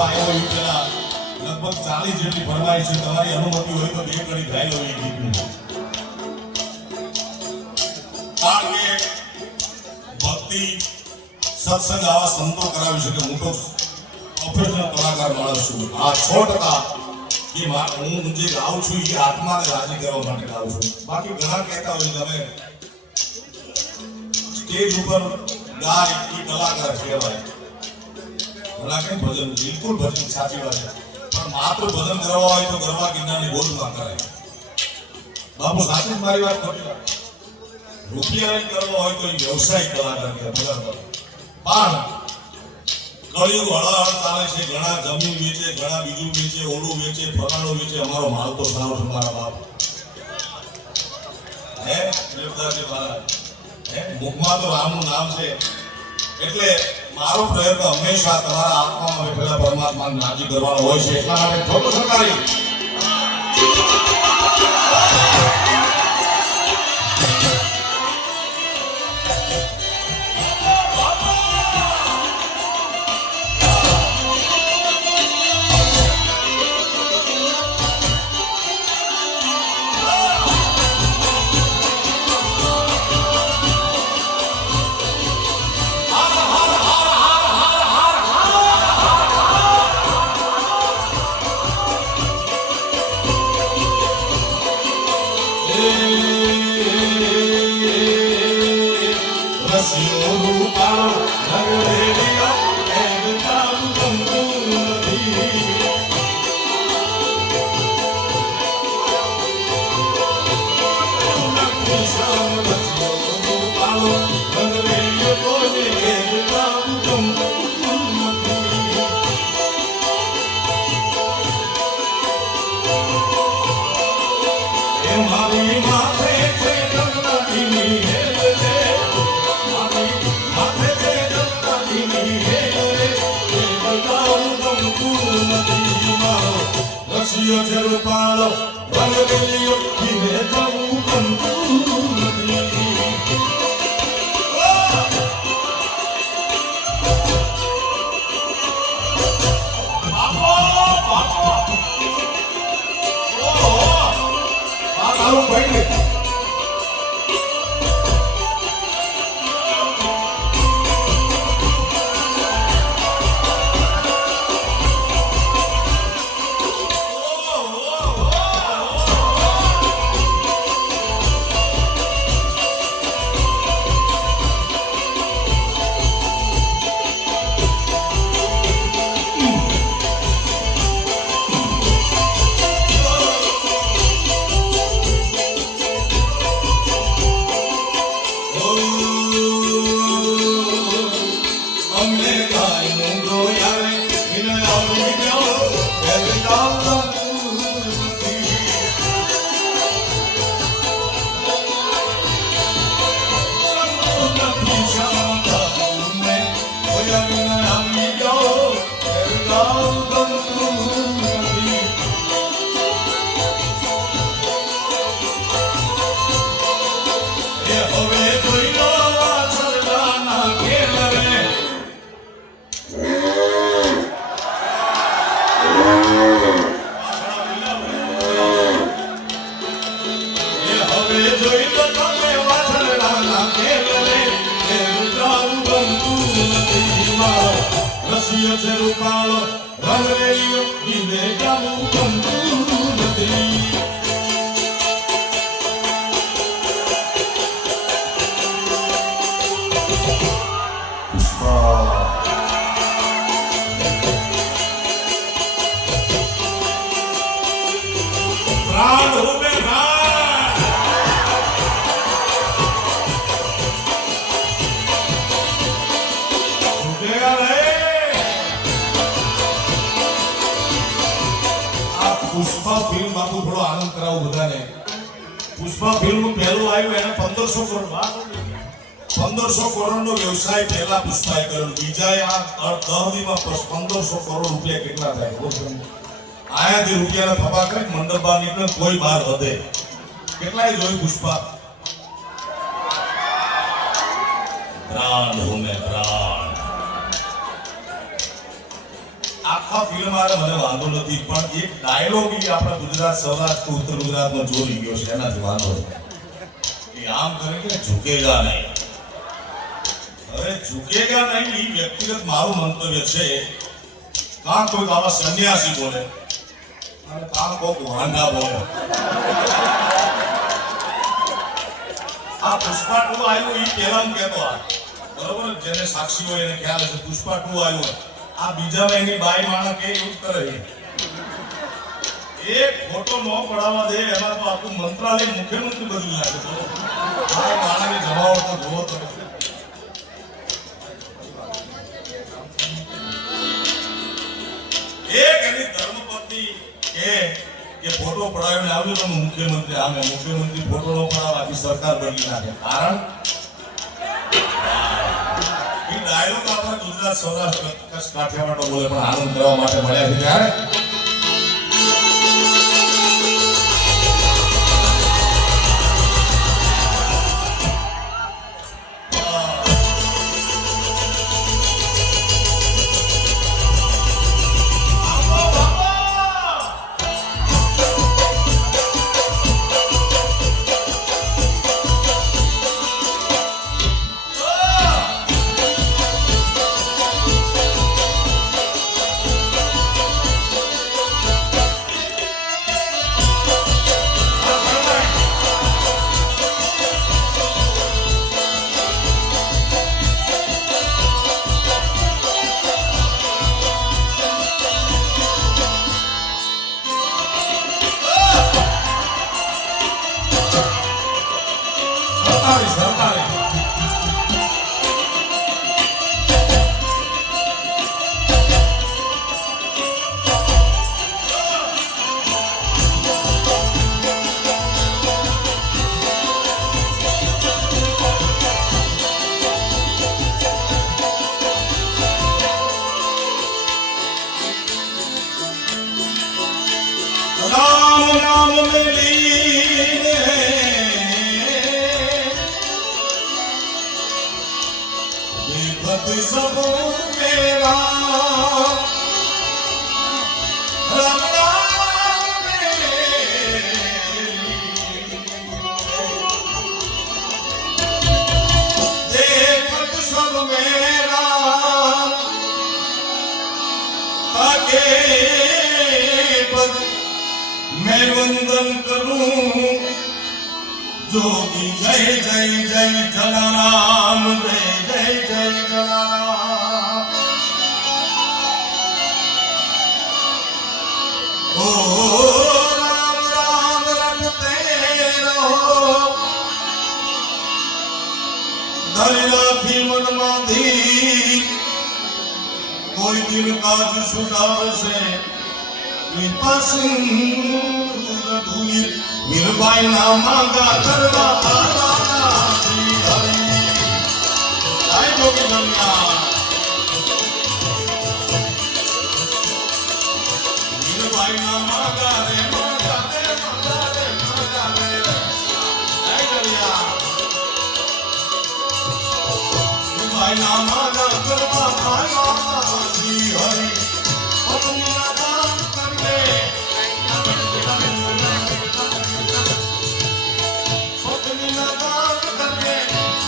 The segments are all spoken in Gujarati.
કરવા આવ્યો એ પેલા લગભગ 40 જેટલી ફરમાઈશ છે. તમારી અનુમતિ હોય તો 2 કડી ગાઈ લો એ ગીતની. કારણ કે ભક્તિ સત્સંગ આવા સંતો કરાવી શકે. હું તો પ્રોફેશનલ કલાકાર માણસ છું. આ 6% હું જે ગાઉં છું એ આત્માને રાજી કરવા માટે ગાઉં છું. બાકી ઘણા કહેતા હોય તમે સ્ટેજ ઉપર ગાય એ કલાકાર કહેવાય. ઘણા કે ભજન બિલકુલ ભજન સાચી વાત છે, પણ માત્ર ભજન કરવા હોય તો ગરબા ગિરનારની ગોદમાં કરાય. બાપુ સાચી મારી વાત ખોટી વાત. રૂપિયા કરવા હોય તો એ વ્યવસાયિક કલાકાર કહેવાય. પણ કળિયુગ હળહળ ચાલે છે. ઘણા જમીન વેચે, ઘણા બીજું વેચે, ઓલું વેચે, ફલાણું વેચે. અમારો માલ તો સાવ છે મારા બાપ. હે દેવદાસજી મહારાજ, હે મુખમાં તો રામનું નામ છે. એટલે મારો પ્રયત્ન હંમેશા તમારા આત્મામાં બેઠેલા પરમાત્માને રાજી કરવાનો હોય છે. એટલા માટે થોડો સરકારી રૂપાળો રંગલીયો કિને જવું ગમતું નથી. બાપો બાપો ઓહો આ તારું ભાઈ રૂપાળો રંગલીયો કિને જવું ગમતું નથી. પ્રાણ હોમે પુષ્પા ફિલ્મ બાપુ થોડો આનંદ કરાવો બધાને. પુષ્પા ફિલ્મ પહેલું આવ્યું એને 1500 કરોડ 1500 કરોડનો વ્યવસાય પહેલા પુષ્પાએ કર્યો. બીજાએ આ 10 દીમાં 1500 કરોડ રૂપિયા કેટલા થાય? આયાથી રૂપિયાના થપા કરી મંડપ બહાર નીકળે કોઈ બહાર વધે. કેટલાય જોયું પુષ્પા. પ્રાણ હોમે પ્રાણ. આ આખા ફિલ્મ આરે મને વાંધો નથી, પણ એક ડાયલોગ ઈ આપણા ગુજરાત સૌરાષ્ટ્ર ઉત્તર ગુજરાતનો ચોરી ગયો છે, એનાથી વાંધો છે. એ આમ કરે કે ઝુકેગા નહીં. હવે ઝુકેગા નહીં એ વ્યક્તિગત મારું મંતવ્ય છે. કાં કોઈક આવા સંન્યાસી બોલે અને કાં કોઈક વાંઢા બોલે. આ પુષ્પા 2 આવ્યું એ પહેલા હું કહેતો આ બરોબર, જેને સાક્ષી હોય એને ખ્યાલ હશે. પુષ્પા 2 આવ્યું, આ બીજામાં એની બાઈ માણસ કે એવું કરે છે. એક ફોટો ન પડાવવા દે એમાં તો આખું મંત્રાલય મુખ્યમંત્રી બદલી નાખે. આ માણસની જમાવટ તો જોવો તો. એક એની ધર્મપત્ની કે ફોટો પડાવીને આવ્યો તમે મુખ્યમંત્રી, આમે મુખ્યમંત્રી ફોટો નો પડાવે આખી સરકાર બદલી નાખે. કારણ એ ડાયલોગ આપણા ગુજરાત સૌરાષ્ટ્ર કચ્છ કાઠિયાવાડ બોલે પણ આનંદ કરવા માટે મળ્યા છે. ત્યારે राम नाम में लीन है विपत सब मेरा. राम नाम में विपत सब मेरा ताके मैं वंदन करूं जोगी जय जय जय जलाराम जय जय जय जलाराम. ओ राम राम रटते रहो धरती मन माधी कोई दिन काज सुधार से मीरबाई ना मांगा करवा मीरबाई ना मांगा रे मांगा रे मांगा रे मांगा रे मीरबाई ना मांगा करवा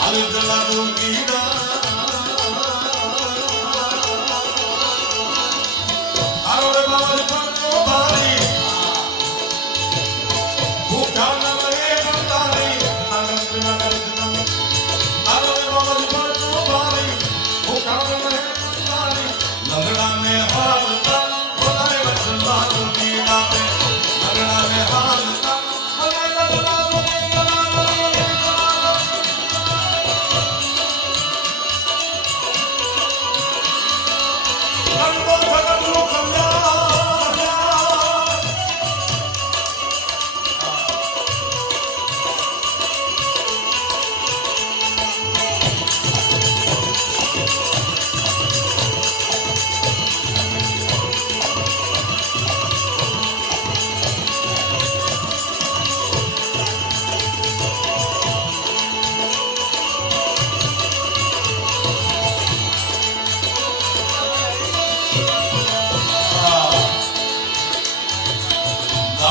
हरि जला दूंगी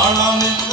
ભાણાને